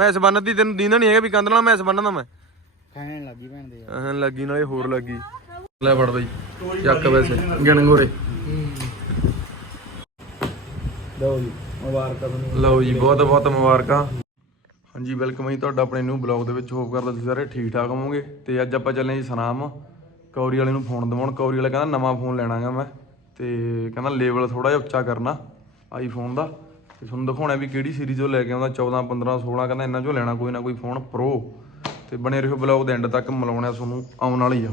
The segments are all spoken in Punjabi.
ਮੈਂ ਇਸ ਬੰਨਦੀ ਤੈਨੂੰ ਦੀਂਦਾ ਨਹੀਂ ਹੈਗਾ ਵੀ ਕੰਧ ਨਾਲ ਮੈਂ ਇਸ ਬੰਨਦਾ ਮੈਂ। ਖਾਣ ਲੱਗੀ ਭੈਣ ਦੇ ਐਂ ਲੱਗੀ ਨਾਲੇ ਹੋਰ ਲੱਗੀ। ਲੈ ਫੜ ਬਈ ਚੱਕ ਵੈਸੇ ਗਿਣ ਗੋਰੇ। ਲਓ ਜੀ ਮੁਬਾਰਕਾਂ ਤੁਹਾਨੂੰ। ਲਓ ਜੀ ਬਹੁਤ ਬਹੁਤ ਮੁਬਾਰਕਾਂ। ਹਾਂਜੀ ਵੈਲਕਮ ਹੈ ਜੀ ਤੁਹਾਡਾ ਆਪਣੇ ਨਿਊ ਬਲੌਗ ਦੇ ਵਿੱਚ। ਹੋਪ ਕਰਦਾ ਤੁਸੀਂ ਸਾਰੇ ਠੀਕ ਠਾਕ ਹੋਵੋਗੇ। ਤੇ ਅੱਜ ਆਪਾਂ ਚੱਲੇ ਜੀ ਸਨਾਮ। ਕੌਰੀ ਵਾਲੇ ਨੂੰ ਫੋਨ ਦਵਾਉਣ। ਕੌਰੀ ਵਾਲਾ ਕਹਿੰਦਾ ਨਵਾਂ ਫੋਨ ਲੈਣਾਗਾ ਮੈਂ। ਤੇ ਕਹਿੰਦਾ ਲੈਵਲ ਥੋੜਾ ਜਿਹਾ ਉੱਚਾ ਕਰਨਾ ਆਈਫੋਨ ਦਾ। ਤੇ ਤੁਹਾਨੂੰ ਦਿਖਾਉਣਾ ਵੀ ਕਿਹੜੀ ਸੀਰੀਜ਼ ਉਹ ਲੈ ਕੇ ਆਉਂਦਾ 14 15 16 ਕਹਿੰਦਾ ਇਹਨਾਂ ਚੋਂ ਲੈਣਾ ਕੋਈ ਨਾ ਕੋਈ ਫੋਨ ਪ੍ਰੋ ਤੇ ਬਣੇ ਰਹੋ ਬਲੌਗ ਦੇ ਐਂਡ ਤੱਕ ਮਿਲਾਉਣਾ ਤੁਹਾਨੂੰ ਆਉਣ ਵਾਲੀ ਆ।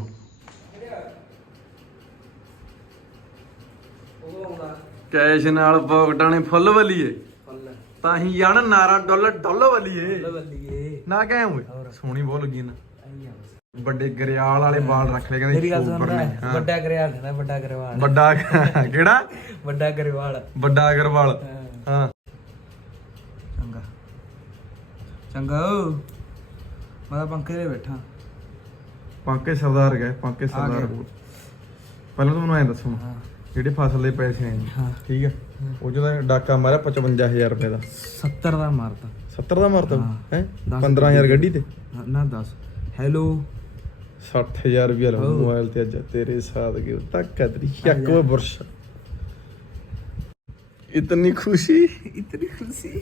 ਕੈਸ਼ ਨਾਲ ਪੌਕਟਾਂ ਨੇ ਫੁੱਲ ਵਲੀਏ। ਤਾਂ ਹੀ ਜਾਣ ਨਾਰਾ ਡਾਲਰ ਡਾਲਰ ਵਲੀਏ। ਨਾ ਕਹਿ ਹੋਏ ਸੋਹਣੀ ਬਹੁਤ ਲੱਗੀ ਨਾ ਵੱਡੇ ਗਰਿਆਲ ਵਾਲੇ ਵਾਲ ਰੱਖ ਲੈ ਕਹਿੰਦੇ ਮੇਰੀ ਗੱਲ ਸੁਣ ਨੇ ਲੈ। ਵੱਡਾ ਗਰੇਵਾਲ ਹੈ ਵੱਡਾ ਗਰੇਵਾਲ। ਵੱਡਾ ਕਿਹੜਾ? ਵੱਡਾ ਗਰੇਵਾਲ। ਵੱਡਾ ਅਗਰਵਾਲ ਹਾਂ ਚੰਗਾ ਚੰਗਾ। ਓ। ਮੈਂ ਤਾਂ ਪੰਖੇ ਤੇ ਬੈਠਾ। ਪਾਕੇ ਸਰਦਾਰ ਗਏ ਪਾਕੇ ਸਰਦਾਰ ਗਿਆ। ਪਹਿਲਾਂ ਤਾਂ ਮੈਨੂੰ ਐਂ ਦੱਸੋ। ਹਾਂ। ਜਿਹੜੇ ਫਸਲ ਦੇ ਪੈਸੇ ਆਏ ਨੇ, ਹਾਂ। ਠੀਕ ਹੈ। ਉਹ ਜਿਹਦਾ ਡਾਕਾ ਮਾਰਿਆ 55000 ਰੁਪਏ ਦਾ। 70 ਦਾ ਮਾਰਤਾ। 70 ਦਾ ਮਾਰਤਾ? ਹਾਂ। ਹੈ? ਦਸ 15000 ਗੱਡੀ ਤੇ? ਨਾ ਦੱਸ। ਹੈਲੋ। 60000 ਰੁਪਏ ਲਾ ਹੋ। ਮੋਬਾਈਲ ਤੇ ਅੱਜ ਤੇਰੇ ਸਾਥ ਕੇ ਤੱਕ ਕਦਰੀ ਚੱਕ ਉਹ ਬੁਰਸ਼। ਇਤਨੀ ਖੁਸ਼ੀ। ਇਤਨੀ ਖੁਸ਼ੀ।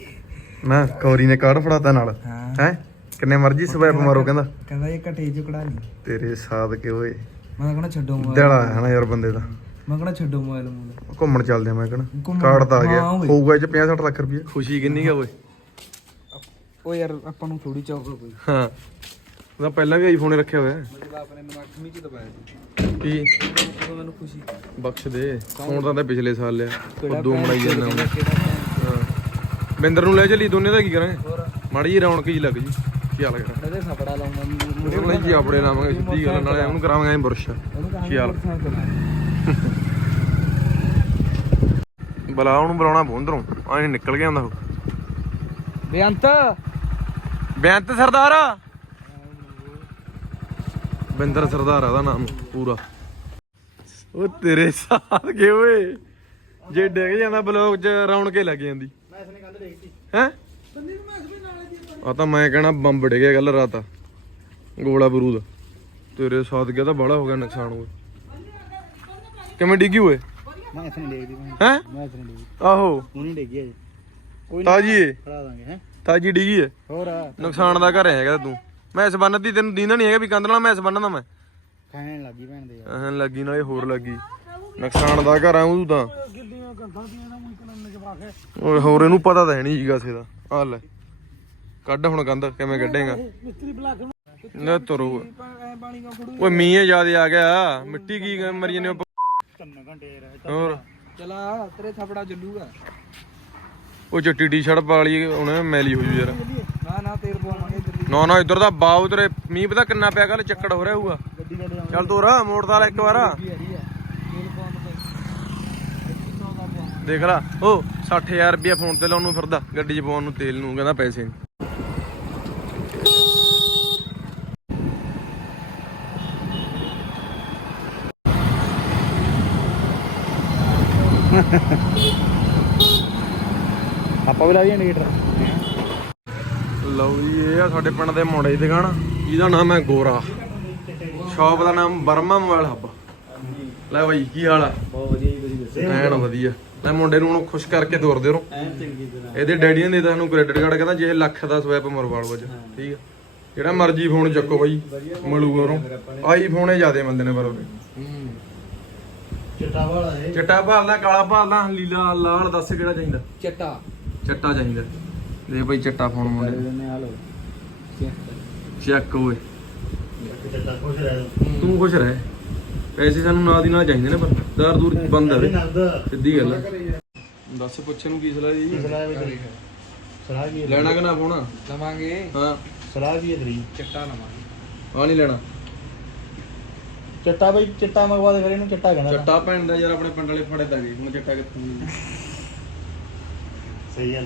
ਨਾ ਕੌਰੀ ਨੇ ਕਾਰਡ ਫੜਾਤਾ ਨਾਲ। ਹਾਂ। ਹੈ? ਕਿੰਨੇ ਮਰਜ਼ੀ ਸਵੈਪ ਮਾਰੋ ਕਹਿੰਦਾ। ਕਹਿੰਦਾ ਇਹ ਘਟੇ ਚੁਕੜਾ ਨਹੀਂ ਤੇਰੇ ਸਾਥ ਕੇ ਓਏ। ਮੈਂ ਕਹਿੰਦਾ ਛੱਡੋ ਮੋਬਾਈਲ। ਦਿਲ ਆਇਆ ਨਾ ਯਾਰ ਬੰਦੇ ਦਾ। ਮੈਂ ਕਹਿੰਦਾ ਛੱਡੋ ਮੋਬਾਈਲ ਮੋਬਾਈਲ ਘੁੰਮਣ ਚੱਲਦੇ ਆ ਮੈਂ ਕਹਿੰਦਾ ਘੁੰਮਣ- ਕਾਰਡ ਤਾਂ ਆ ਗਿਆ। ਹਾਂ ਓਏ। ਹੋਊਗਾ ਇਹ ਚ 50 60 ਲੱਖ ਰੁਪਏ ਖੁਸ਼ੀ ਕਿੰਨੀ ਗਾ ਓਏ। ਉਹ ਯਾਰ ਆਪਾਂ ਨੂੰ ਥੋੜੀ ਚੌਕ ਕੋਈ ਹਾਂ। ਉਹਦਾ ਪਹਿਲਾਂ ਵੀ ਆਈਫੋਨ ਰੱਖਿਆ ਹੋਇਆ। ਹੈ। ਮੇਰੇ ਬਾਪ ਨੇ ਮੈਨੂੰ 8ਵੀਂ ਚ ਦਬਾਇਆ ਸੀ। ਕੀ? ਉਦੋਂ ਮੈਨੂੰ ਖੁਸ਼ੀ। ਬਖਸ਼ ਦੇ। ਫੋਨ ਤਾਂ ਤਾਂ ਪਿਛਲੇ ਸਾਲ ਲਿਆ। ਦੋ ਮੜਾਈ ਭੈਣ ਜਾਂਦਾ ਕਿਹੜਾ ਹਾਂ ਬਿੰਦਰ ਨੂੰ ਲੈ ਚੱਲੀ ਦੋਨੇ ਦਾ ਕੀ ਕਰਾਂਗੇ? ਮਾੜੀ ਜੀ ਰੌਣਕ ਜੀ ਲੱਗ ਜੀ ਕੀ ਹਾਲ ਕਰਾਂ ਇਹਦੇ? ਥਪੜਾ ਲਾਉਂਗਾ ਉਹਦੇ ਕੋਲ ਜੀ ਆਪਣੇ ਲਾਵਾਂਗੇ ਸਿੱਧੀ ਗੱਲ ਨਾਲੇ ਉਹਨੂੰ ਕਰਾਵਾਂਗੇ ਐਂ ਬੁਰਸ਼। ਕੀ ਹਾਲ ਬਲਾ ਉਹਨੂੰ ਬੁਲਾਉਣਾ ਬੋਂਦਰੋਂ ਆਏ ਨਿਕਲ ਗਿਆ ਹੁੰਦਾ ਉਹ। ਬੇਅੰਤ। ਬੇਅੰਤ ਸਰਦਾਰ। ਬਿੰਦਰ ਸਰਦਾਰ ਆ ਉਹਦਾ ਨਾਮ ਪੂਰਾ। ਉਹ ਤੇਰੇ ਸਾਥ ਕੇ ਓਏ ਜੇ ਡਿੱਗ ਜਾਂਦਾ ਬਲੌਗ 'ਚ ਰੌਣਕੇ ਲੱਗ ਜਾਂਦੀ। ਹੈ? ਆ ਤਾਂ ਮੈਂ ਕਹਿਣਾ ਬੰਬ ਡਿੱਗਿਆ ਕੱਲ ਰਾਤ। ਗੋਲਾ ਬਰੂਦ। ਤੇਰੇ ਸਾਥ ਗਿਆ ਤਾਂ ਬੜਾ ਹੋ ਗਿਆ ਨੁਕਸਾਨ ਓਏ ਕਿਵੇਂ ਡਿੱਗੀ ਓਏ? ਮੈਂ ਇਸਨੇ ਦੇਖਦੀ ਮੈਂ ਹੈ? ਮੈਂ ਇਸਨੇ ਦੇਖਦੀ ਆਹੋ। ਹੁਣੀ ਡੇਗੀ ਅਜੇ ਕੋਈ ਤਾਜੀ ਏ। ਖੜਾ ਦਾਂਗੇ ਹੈ? ਤਾਜੀ ਡਿੱਗੀ ਏ। ਹੋਰ ਨੁਕਸਾਨ ਦਾ ਘਰ ਹੈਗਾ ਤੂੰ। ਮੈਂ ਇਸ ਬੰਨਦੀ ਤੈਨੂੰ ਦੀਂਦਾ ਨਹੀਂ ਹੈਗਾ ਵੀ ਕੰਧ ਨਾਲ ਮੈਂ ਇਸ ਬੰਨਦਾ ਮੈਂ। ਖਾਣ ਲੱਗੀ ਭੈਣ ਦੇ ਐਂ ਲੱਗੀ ਨਾਲੇ ਹੋਰ ਲੱਗੀ। ਨੁਕਸਾਨ ਦਾ ਘਰ ਆ ਉਹ ਤਾਂ ਗਿੱਲੀਆਂ ਗੰਦਾਂ ਦੀਆਂ ਨਾ ਮੂੰਹ ਕਲਮ ਚ ਪਾ ਕੇ। ਓਏ ਹੋਰ ਇਹਨੂੰ ਪਤਾ ਤਾਂ ਹੈ ਨਹੀਂ ਜੀਗਾ ਸੇ ਦਾ। ਆ ਲੈ ਕੱਢ ਹੁਣ ਕੰਧ ਕਿਵੇਂ ਕੱਢੇਗਾ। ਮਿਸਤਰੀ ਬਲਾਕ ਨਾ ਤੁਰੋ। ਐ ਪਾਣੀ ਕਾ ਫੜੂ ਓਏ ਮੀਂਹ ਜਿਆਦੇ ਆ ਗਿਆ। ਮਿੱਟੀ ਕੀ ਮਰੀ ਜਾਂਦੇ ਹੋ ਤਿੰਨ ਘੰਟੇ ਰਹਿ ਹੋਰ? ਚਲਾ ਤੇਰੇ ਥਪੜਾ ਚੱਲੂਗਾ। ਉਹ ਚਿੱਟੀ ਟੀ-ਸ਼ਰਟ ਪਾ ਲਈ ਉਹਨੇ ਮੈਲੀ ਹੋ ਜੂ ਯਾਰ। ਨਾ ਨਾ ਤੇਲ ਪਵਾਵਾਂਗੇ ਨਾ ਨਾ ਇਧਰ ਦਾ ਬਾਉ ਤੇਰੇ ਮੀਂਹ ਪਤਾ ਕਿੰਨਾ ਪਿਆ ਕੱਲ ਚੱਕੜ ਹੋ ਰਿਹਾ ਹੋਊਗਾ। ਚੱਲ ਤੋਰ ਮੋੜਦਾ ਲੈ ਇੱਕ ਵਾਰ ਦੇਖ ਲਾ ਉਹ 60000 ਰੁਪਇਆ ਫੋਨ ਤੇ ਲਾਉਣ ਨੂੰ ਫਿਰਦਾ ਗੱਡੀ 'ਚ ਪਾਉਣ ਨੂੰ ਤੇਲ ਨੂੰ ਕਹਿੰਦਾ ਪੈਸੇ ਨਹੀਂ ਆਪਾਂ ਵੀ ਲਾ ਦਈਏ ਇੰਡੀਕੇਟਰ ਲਓ ਜੀ ਇਹ ਆ ਸਾਡੇ ਪਿੰਡ ਦੇ ਮੁੰਡੇ ਦੀ ਦੁਕਾਨ। ਜਿਹਦਾ ਨਾਮ ਹੈ ਗੋਰਾ। ਸ਼ਾਪ ਦਾ ਨਾਮ ਬਰਮਾ ਮੋਬਾਈਲ ਹੱਬ। ਲੈ ਬਾਈ ਕੀ ਹਾਲ ਆ? ਬਹੁਤ ਵਧੀਆ ਜੀ ਤੁਸੀਂ ਦੱਸੋ? ਐਨ ਵਧੀਆ। ਲੈ ਮੁੰਡੇ ਨੂੰ ਹੁਣ ਖੁਸ਼ ਕਰਕੇ ਤੋਰ ਦਿਓ। ਐਨ ਚੰਗੀ ਤਰ੍ਹਾਂ। ਇਹਦੇ ਡੈਡੀ ਨੇ ਦਿੱਤਾ ਸਾਨੂੰ ਕ੍ਰੈਡਿਟ ਕਾਰਡ ਕਹਿੰਦਾ ਜੇ ਲੱਖ ਦਾ ਸਵੈਪ ਮਰਵਾਲ ਵਜ ਠੀਕ ਆ। ਜਿਹੜਾ ਮਰਜ਼ੀ ਫੋਨ ਚੱਕੋ ਬਾਈ ਮਿਲੂਗਾ ਉਹਨੂੰ। ਆਈਫੋਨ ਹੀ ਜ਼ਿਆਦੇ ਮਿਲਦੇ ਨੇ ਪਰ ਉਹਦੇ। ਚਟਾ ਵਾਲਾ ਹੈ ਚਿੱਟਾ ਭਾਲਦਾ ਕਾਲਾ ਭਾਲਦਾ ਲੀਲਾ ਲਾਲ ਦੱਸ ਕਿਹੜਾ ਚਾਹੀਦਾ? ਚਟਾ। ਚਿੱਟਾ ਚਾਹੀਦਾ। ਦੇ ਬਾਈ ਚਿੱਟਾ ਫੋਨ ਮੁੰਡੇ ਚੱਕ ਓਏ। ਖੁਸ਼ ਰਹਿ ਤੂੰ ਖੁਸ਼ ਰਹਿ। ਪੈਸੇ ਸਾਨੂੰ ਨਾਲ ਦੀ ਨਾਲ ਚਾਹੀਦੇ ਨੇ ਪਰ ਦਾਰ ਦੂਰ ਬੰਦ ਆ ਵੇ। ਸਿੱਧੀ ਗੱਲ। ਦੱਸ ਪੁੱਛੇ ਨੂੰ ਕੀ ਸਲਾਹ ਜੀ ਸਲਾਹ ਵੀ ਸਲਾਹ ਵੀ ਲੈਣਾ ਕਿ ਨਾ ਫੋਨ ਲਵਾਂਗੇ। ਹਾਂ। ਸਲਾਹ ਵੀ ਤੇਰੀ? ਚਟਾ ਲਵਾਂਗੇ। ਆ ਨਹੀਂ ਲੈਣਾ। ਚਟਾ ਬਈ ਚਟਾ ਮੰਗਵਾ ਦੇ ਫਿਰ ਇਹਨੂੰ ਚਟਾ ਕਹਿੰਦਾ ਚੱਟਾ ਪੈਣ ਦਾ ਯਾਰ ਆਪਣੇ ਪਿੰਡ ਵਾਲੇ ਫੜੇ ਤਾਂ ਗਏ ਹੁਣ ਚੱਟਾ ਕਿੱਥੋਂ? ਸਹੀ ਗੱਲ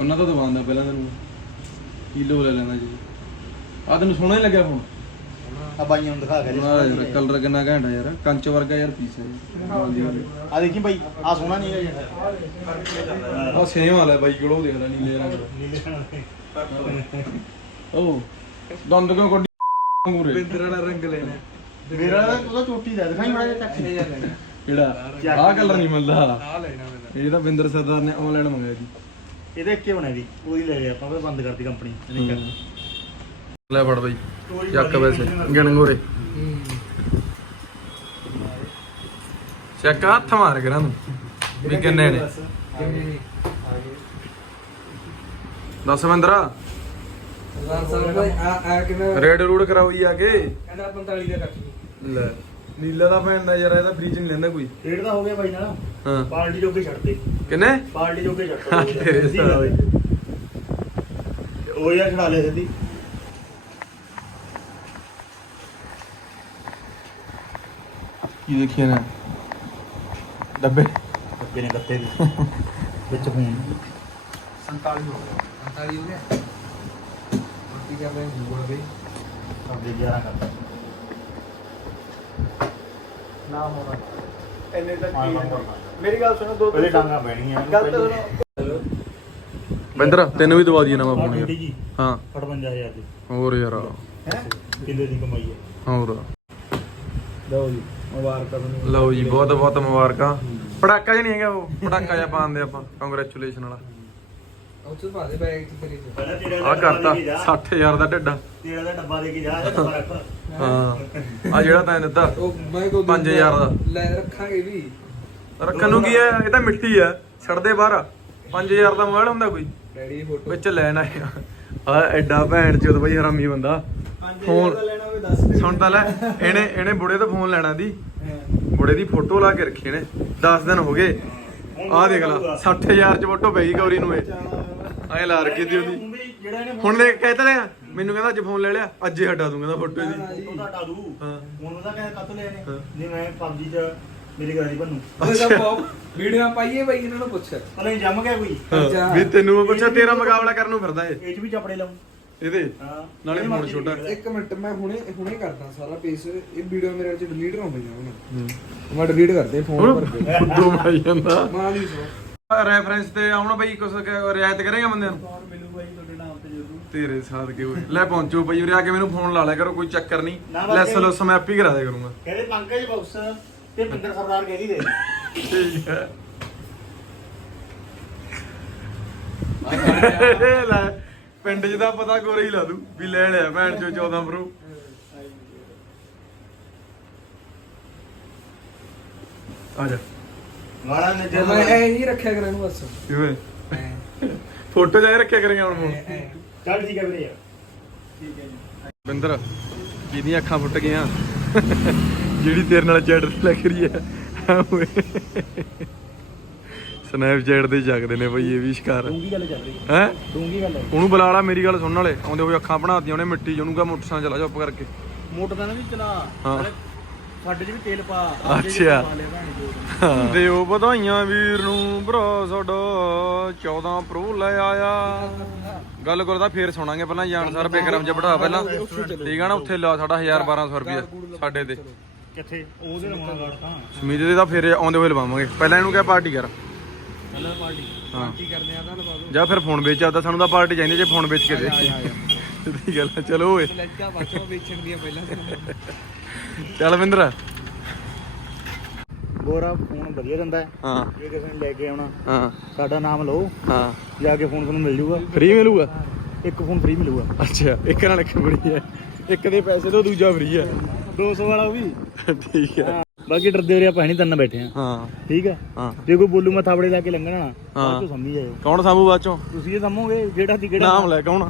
ਉਹਨਾਂ ਤੋਂ ਦਵਾਉਂਦਾ ਪਹਿਲਾਂ ਤੈਨੂੰ। ਕਿਲੋ ਲੈ ਲੈਂਦਾ ਜੀ। ਆ ਤੈਨੂੰ ਸੋਹਣਾ ਹੀ ਲੱਗਿਆ ਫੋਨ ਆ ਬਾਈਆਂ ਨੂੰ ਦਿਖਾ ਕੇ ਵਾਹ ਯਾਰ ਕਲਰ ਕਿੰਨਾ ਘੈਂਟ ਆ ਯਾਰ। ਕੰਚ ਵਰਗਾ ਯਾਰ ਪੀਸ ਹੈ ਆ ਦੇਖੀ ਬਾਈ ਆ ਸੋਹਣਾ ਨਹੀਂ ਹੈ ਜਿਹੜਾ ਆ ਸੇਮ ਵਾਲਾ ਬਾਈ ਕੋਲ ਉਹ ਦੇਖ ਲੈ ਨੀਲੇ ਰੰਗ ਦਾ। ਉਹ ਦੰਦ ਕਿਉਂ ਕੱਢੀ? ਮੂਰੇ। ਬਿੰਦਰਾ ਦਾ ਰੰਗ ਲੈਣਾ। ਮੇਰਾ ਤਾਂ ਉਹਦਾ ਚੋਟੀ ਦਾ ਦਿਖਾਈ ਬੜਾ ਜਿਹਾ ਚੱਕ। ਕਿਹੜਾ? ਆਹ ਕਲਰ ਨਹੀਂ ਮਿਲਦਾ। ਆ ਲੈਣਾ ਮੈਂ ਇਹ ਤਾਂ ਬਿੰਦਰ ਸਰਦਾਰ ਨੇ ਆਨਲਾਈਨ ਮੰਗਾਇਆ ਸੀ। ਇਹਦੇ ਇੱਕੇ ਬਣਿਆ ਦੀ ਉਹਦੀ ਲੈ ਲਿਆ ਆਪਾਂ ਬੰਦ ਕਰਤੀ ਕੰਪਨੀ ਨਹੀਂ ਕਰ ਲੈ ਫੜ ਬਾਈ ਚੱਕ ਵੈਸੇ ਗਿਣ ਗੋਰੇ। ਚੱਕ ਹੱਥ ਮਾਰ ਕਰਾਂ ਤੂੰ ਵੀ ਕਿੰਨੇ ਨੇ। ਦੱਸ ਕਿਵੇਂ ਰੇਡ ਰੂਡ ਕਰਾਉਈ ਆ ਕੇ। ਕਹਿੰਦਾ 45 ਦਾ ਕੱਟ ਲੈ ਨੀਲਾ ਦਾ ਭੈਣ ਦਾ ਯਾਰ ਇਹਦਾ ਫ੍ਰੀਜ ਨਹੀਂ ਲੈਂਦਾ ਕੋਈ। ਰੇਟ ਦਾ ਹੋ ਗਿਆ ਬਾਈ ਨਾਲ। ਹਾਂ। ਪਾਰਟੀ ਜੋਗੇ ਛੱਡਦੇ ਕਿੰਨੇ? ਪਾਰਟੀ ਜੋਗੇ ਹਾਂ, ਛੱਡਦੇ ਤੇਰੇ ਸਿੱਧੀ ਗੱਲ ਹੈ। ਉਹ ਯਾਰ ਛੜਾ ਲਿਆ ਸਿੱਧੀ। ਕੀ ਦੇਖੀਏ ਨਾ? ਡੱਬੇ। ਅੱਗੇ ਨੇ ਗੱਤੇ ਦੀ। ਵਿੱਚ ਫੋਨ 47 ਹੋ ਗਿਆ 47 ਹੋ ਗਿਆ ਬਾਕੀ ਕਰ ਰਹੇ ਗੂਗਲ ਪੇ ਸਾਡੇ 11 ਕਰਦਾ ਨਾਮ ਹੋਣਾ ਇੰਨੇ ਤੱਕ ਹਾਂ, ਹਾਂ, ਹਾਂ। ਮੇਰੀ ਗੱਲ ਸੁਣੋ ਦੋ ਉਹਦੇ ਡਾਂਗਾ ਪੈਣੀਆਂ। ਗਲਤ ਸੁਣੋ। ਬਿੰਦਰ ਤੈਨੂੰ ਵੀ ਦਵਾ ਦਈਏ ਨਵਾਂ ਫੋਨ ਯਾਰ। ਹਾਂ। 55000 ਦੀ। ਹੋਰ ਯਾਰ। ਹੈ ਕਿੰਨੇ ਦੀ ਕਮਾਈ ਹੈ? ਹੋਰ। ਲਓ ਜੀ। ਮੁਬਾਰਕਾਂ ਤੁਹਾਨੂੰ। ਲਓ ਜੀ ਬਹੁਤ ਬਹੁਤ ਮੁਬਾਰਕਾਂ। ਪੜਾਕਾ ਜਿਹਾ ਨਹੀਂ ਹੈਗਾ ਉਹ ਪੜਾਕਾ ਜਿਹਾ ਪਾਉਂਦੇ ਆਪਾਂ ਕੰਗ੍ਰੈਚੁਲੇਸ਼ਨ ਵਾਲਾ। ਉੱਥੇ ਪਾ ਦੇ ਬੈਗ ਚ ਕਰੀ ਪਹਿਲਾਂ ਤੇਰਾ ਆ ਕਰਤਾ 60000 ਦਾ ਢੱਡਾ ਤੇਰਾ ਦਾ ਡੱਬਾ ਦੇ ਕੇ ਜਾ ਇਹ ਡੱਬਾ ਰੱਖ ਹਾਂ ਆ ਜਿਹੜਾ ਤੈਂ ਦਿੱਤਾ ਉਹ ਮੈਂ ਕੋ 5000 ਦਾ। ਲੈ ਰੱਖਾਂਗੇ ਵੀ। ਰੱਖਣ ਨੂੰ ਕੀ ਹੈ? ਇਹ ਤਾਂ ਮਿੱਟੀ ਆ ਛੱਡਦੇ ਬਾਹਰ। 5000 ਦਾ ਮੋਬਾਈਲ ਹੁੰਦਾ ਕੋਈ। ਡੈਡੀ ਦੀ ਫੋਟੋ ਵਿੱਚ ਲੈਣ ਆਏ ਆ। ਐਡਾ ਭੈਣ ਚੋਦ ਬਈ ਹਰਾਮੀ ਬੰਦਾ। ਫੋਨ ਲੈਣਾ ਹੋਵੇ ਦੱਸ ਸੁਣ ਤਾਂ ਲੈ ਇਹਨੇ ਇਹਨੇ ਬੁੜੇ ਤੋਂ ਫੋਨ ਲੈਣਾ ਦੀ। ਬੁੜੇ ਦੀ ਫੋਟੋ ਲਾ ਕੇ ਰੱਖੀ ਇਹਨੇ 10 ਦਿਨ ਹੋ ਗਏ। ਆਹ ਦੇਖ ਲਾ 60000 ਚ ਫੋਟੋ ਪਈ ਗੌਰੀ ਨੂੰ ਇਹ। ਐ ਲਾ ਰੱਖੀ ਦੀ ਉਹਦੀ। ਹੁਣ ਲੈ ਕਹਿਤਾ ਲਿਆ ਮੈਨੂੰ ਕਹਿੰਦਾ ਅੱਜ ਫੋਨ ਲੈ ਲਿਆ ਅੱਜ ਹੀ ਹਟਾ ਦੂੰਗਾ ਇਹਦਾ ਫੋਟੋ ਇਹਦੀ। ਫੋਟੋ ਹਟਾ ਦੂ। ਹਾਂ। ਹੁਣ ਉਹਦਾ ਕਹਿੰਦਾ ਕੱਤ ਲਿਆ ਨੇ। ਜੇ ਮੈਂ ਪਬਜੀ ਚ ਮੇਰੀ ਗਾੜੀ ਬਣੂ। ਉਹਦਾ ਪੌਪ ਵੀਡੀਓ ਪਾਈਏ ਬਾਈ ਇਹਨਾਂ ਨੂੰ ਪੁੱਛ। ਹਲੇ ਜੰਮ ਗਿਆ ਕੋਈ। ਵੀ ਤੈਨੂੰ ਮੈਂ ਪੁੱਛਿਆ ਤੇਰਾ ਮੁਕਾਬਲਾ ਕਰਨ ਨੂੰ ਫਿਰਦਾ ਇਹ। ਇਹ ਚ ਵੀ ਚੱਪੜੇ ਲਾਉਂ। ਇਹਦੇ? ਹਾਂ। ਨਾਲੇ ਫੋਨ ਛੋਟਾ। ਇੱਕ ਮਿੰਟ ਮੈਂ ਹੁਣੇ ਹੁਣੇ ਕਰਦਾ ਸਾਰਾ ਪੇਸ ਇਹ ਵੀਡੀਓ ਮੇਰੇ ਚ ਡਿਲੀਟ ਹੋ ਗਈਆਂ ਹੁਣ। ਮੈਂ ਡਿਲੀਟ ਕਰਦੇ ਫੋਨ ਕੇ। ਫੁੱਦੂ ਮਾਈ ਜਾਂਦਾ। ਮਾਂ ਦੀ ਸੋ। ਰੈਫਰੈਂਸ ਤੇ ਆਉਣ ਬਈ ਕੁਛ ਕੁ ਰਿਆਇਤ ਕਰੇਗਾ ਬੰਦਿਆਂ ਨੂੰ? ਕੌਣ ਮਿਲੂ ਬਾਈ ਤੁਹਾਡੇ ਨਾਮ ਤੇ ਜਦੋਂ? ਤੇਰੇ ਸਾਥ ਕੇ ਹੋਏ। ਲੈ ਪਹੁੰਚੋ ਬਈ ਉਰੇ ਆ ਕੇ ਮੈਨੂੰ ਫੋਨ ਲਾ ਲਿਆ ਕਰੋ ਕੋਈ ਚੱਕਰ ਨਹੀਂ। ਨਾ ਲੈਸ ਲੁੱਸ ਮੈਂ ਆਪੀ ਕਰਾ ਦਿਆ ਕਰੂੰਗਾ। ਕਹਿੰਦੇ ਪੰਕਜ ਬਾਕਸ ਤੇ ਪਿੰਦਰ ਸਰਦਾਰ ਕਹਿ ਦੀ। ਠੀਕ ਹੈ। ਲੈ। ਪਿੰਡ 'ਚ ਦਾ ਪਤਾ ਗੋਰੇ ਹੀ ਲਾ ਦੂ ਵੀ ਲੈ ਲਿਆ ਭੈਣ ਚੋ 14 ਪ੍ਰੋ ਆ ਜਾ। ਮਾਰਾ ਨੇ ਜੇ ਮੈਂ ਐ ਨਹੀਂ ਰੱਖਿਆ ਕਰਾਂ ਨੂੰ ਬਸ। ਕਿਵੇਂ? ਐਂ, ਫੋਟੋ ਜਾਇ ਰੱਖਿਆ ਕਰਾਂਗੇ ਹੁਣ। ਚੱਲ ਠੀਕ ਹੈ ਵੀਰੇ। ਠੀਕ ਹੈ ਜੀ। ਬਿੰਦਰ ਜਿਹਦੀਆਂ ਅੱਖਾਂ ਫੁੱਟ ਗਈਆਂ ਜਿਹੜੀ ਤੇਰੇ ਨਾਲ ਚੈਟ ਲੱਗ ਰਹੀ ਹੈ ਸਨੈਪਚੈਟ ਤੇ ਜਗਦੇ ਨੇ ਬਈ ਇਹ ਵੀ ਸ਼ਿਕਾਰ। ਡੂੰਗੀ ਗੱਲ ਚੱਲ ਰਹੀ ਹੈ। ਡੂੰਗੀ ਗੱਲ ਹੈ। ਉਹਨੂੰ ਬੁਲਾ ਲਾ ਮੇਰੀ ਗੱਲ ਸੁਣਨ ਵਾਲੇ। ਆਉਂਦੇ ਹੋਏ ਅੱਖਾਂ ਬਣਾਤੀਆਂ ਉਹਨੇ ਮਿੱਟੀ ਚ ਉਹਨੂੰ ਕਹਾ ਮੋਟਰਸਾਈਕਲ ਚਲਾ ਚੁੱਪ ਕਰਕੇ। ਮੋਟਰ ਦਾ ਨਾ ਵੀ ਚਲਾ। ਹਾਂ। ਨਾਲੇ ਸਾਡੇ ਚ ਵੀ ਤੇਲ ਪਾ ਅੱਛਾ। ਪਾ ਲਿਆ ਭੈਣ ਚੋਦ। ਦਿਓ ਵਧਾਈਆਂ ਵੀਰ ਨੂੰ ਭਰਾ ਸਾਡਾ। 14 ਪ੍ਰੋ ਲੈ ਆਇਆ। ਗੱਲ ਕਰਦਾ ਫੇਰ ਸੁਣਾਂਗੇ ਪਹਿਲਾਂ ਜਾਨ ਸਰ ਬੇਕਰਮ ਚ ਬੜਾ ਪਹਿਲਾਂ। ਠੀਕ ਆ ਨਾ ਉੱਥੇ ਲਾ ਸਾਡਾ 1000 1200 ਰੁਪਏ ਸਾਡੇ ਤੇ। ਕਿੱਥੇ? ਉਹਦੇ ਲਵਾਉਣਾ ਗਾੜ ਤਾਂ। ਸਮੀਤ ਦੇ ਤਾਂ ਫੇਰ ਆਉਂਦੇ ਹੋਏ ਲਵਾਵਾਂਗੇ। ਪਹਿਲਾਂ ਇਹਨੂੰ ਕਿਹਾ ਪਾਰਟੀ ਕਰ ਕਲਰ ਪਾਰਟੀ। ਹਾਂ। ਕੀ ਕਰਦੇ ਆ ਤਾਂ ਲਵਾ ਦੋ ਜਾਂ ਫਿਰ ਫੋਨ ਵੇਚ ਆਦਾ ਸਾਨੂੰ ਤਾਂ ਪਾਰਟੀ ਚਾਹੀਦੀ ਜੇ ਫੋਨ ਵੇਚ ਕੇ ਦੇ ਸਿੱਧੀ ਗੱਲ ਆ, ਚਲੋ ਓਏ। ਲੱਗਾ ਬਾਚੋ ਵੇਚਣ ਦੀਆਂ ਪਹਿਲਾਂ। ਚੱਲ ਵਿੰਦਰ ਗੋਰਾ ਫੋਨ ਵਧੀਆ ਦਿੰਦਾ ਹੈ। ਹਾਂ। ਜੇ ਕਿਸੇ ਨੇ ਲੈ ਕੇ ਆਉਣਾ ਹਾਂ। ਸਾਡਾ ਨਾਮ ਲਓ। ਹਾਂ। ਜਾ ਕੇ ਫੋਨ ਤੁਹਾਨੂੰ ਮਿਲ ਜੂਗਾ। ਫ੍ਰੀ ਮਿਲੂਗਾ? ਇੱਕ ਫੋਨ ਫ੍ਰੀ ਮਿਲੂਗਾ। ਅੱਛਾ ਇੱਕ ਨਾਲ ਇੱਕ ਫ੍ਰੀ ਹੈ। ਇੱਕ ਦੇ ਪੈਸੇ ਤੋਂ ਦੂਜਾ ਫ੍ਰੀ ਹੈ। 200 ਵਾਲਾ ਉਹ ਵੀ। ਠੀਕ ਹਾਂ, ਬਾਕੀ ਡਰਦੇ ਹੋਰੇ ਆਪਾਂ ਹੈ ਨਹੀਂ ਤੰਨ ਬੈਠੇ ਆ ਹਾਂ। ਠੀਕ ਹੈ? ਹਾਂ। ਜੇ ਕੋਈ ਬੋਲੂ ਮੈਂ ਥਾਪੜੇ ਲਾ ਕੇ ਲੰਘਣਾ ਨਾ ਹਾਂ। ਬਾਅਦ ਚੋਂ ਸਮਝ ਜਾਇਓ। ਕੌਣ ਸਾਂਭੂ ਬਾਅਦ ਚੋਂ? ਤੁਸੀਂ ਇਹ ਸਮਝੋਗੇ ਜਿਹੜਾ ਦੀ ਕਿਹੜਾ ਨਾਮ ਲੈ ਕੌਣ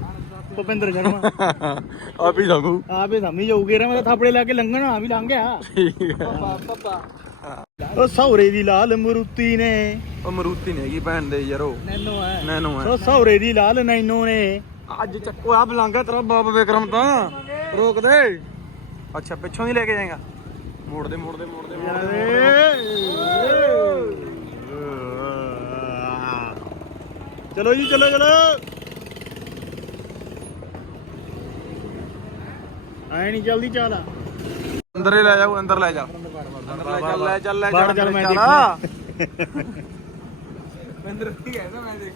ਭੁਪਿੰਦਰ ਸ਼ਰਮਾ। ਆਪ ਹੀ ਸਾਂਭੂ। ਆਪੇ ਸਮਝ ਜਾਊਗੇ। ਰਾ ਮੈਂ ਥਾਪੜੇ ਲਾ ਕੇ ਲੰਘਣਾ ਵੀ ਲੰਘ ਗਿਆ। ਠੀਕ ਹੈ। ਉਹ ਸੌਰੇ ਦੀ ਲਾਲ ਮਰੂਤੀ ਨੇ। ਉਹ ਮਰੂਤੀ ਨਹੀਂ ਹੈਗੀ ਭੈਣ ਦੇ ਯਾਰੋ ਨੈਨੋ ਹੈ। ਨੈਨੋ ਹੈ। ਉਹ ਸੌਰੇ ਦੀ ਲਾਲ ਨੈਨੋ ਨੇ। ਅੱਜ ਚੱਕੋ ਆ ਬਲਾਂਗਾ ਤੇਰਾ ਬਾਪ ਵਿਕਰਮ ਤਾਂ। ਰੋਕ ਦੇ। ਅੱਛਾ ਪਿੱਛੋਂ ਨਹੀਂ ਲੈ ਕੇ ਜਾਏਗਾ। ਮੋੜ ਦੇ ਮੋੜ ਦੇ ਮੋੜ ਦੇ ਮੋੜ ਦੇ ਚਲੋ ਜੀ ਚਲੋ ਚਲੋ। ਐ ਨਹੀਂ ਜਲਦੀ ਚੱਲ ਅੰਦਰ ਹੀ ਲੈ ਜਾਓ ਅੰਦਰ ਲੈ ਜਾ। ਅੰਦਰ ਲੈ ਚੱਲ ਲੈ ਚੱਲ ਲੈ ਚੱਲ ਚੱਲ, ਮੈਂ। ਮੈਂ ਅੰਦਰ ਨਹੀਂ ਕਹਿੰਦਾ ਮੈਂ ਦੇਖ